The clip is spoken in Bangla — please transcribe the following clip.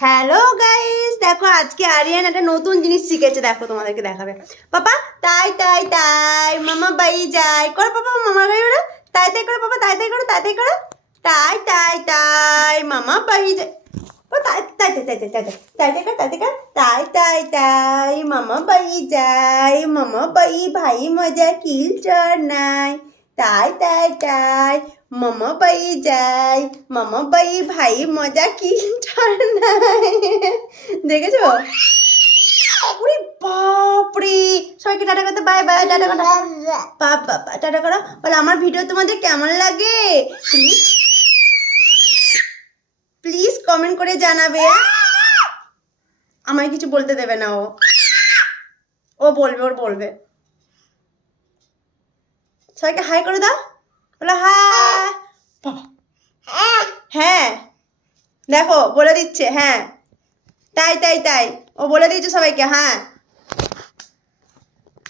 হ্যালো গাইস, দেখো আজকে আরিয়ান একটা নতুন জিনিস শিখেছে। দেখো তোমাদেরকে দেখাবে। পাপা তাই তাই তাই মামা বাই যায় করো। পাপা মামা বাই ওরা তাই তাই করো। পাপা তাই তাই করো, তাই তাই করো। তাই তাই তাই মামা বাই যায়। তাই তাই তাই তাই তাই তাই তাই কর, তাই তাই কর। তাই তাই তাই মামা বাই যায়, মামা বাই ভাই মজা কিলচর নাই। তাই তাই তাই মামা বাই যায়, মামা বাই ভাই মজা কিলচর নাই। দেখেছো? ওরে বাপরে, সবাইকে টাটা করতে, বাই বাই, টাটা করো। বাবা টাটা করো। বলে আমার ভিডিও তোমাদের কেমন লাগে প্লিজ প্লিজ কমেন্ট করে জানাবে। আমায় কিছু বলতে দেবে না, ও বলবে, ওর বলবে। সবাইকে হাই করে দাও, বলো হাই। বাবা হ্যাঁ, দেখো বলে দিচ্ছে। হ্যাঁ তাই তাই তাই, ও বলে দিয়েছে সবাইকে। হ্যাঁ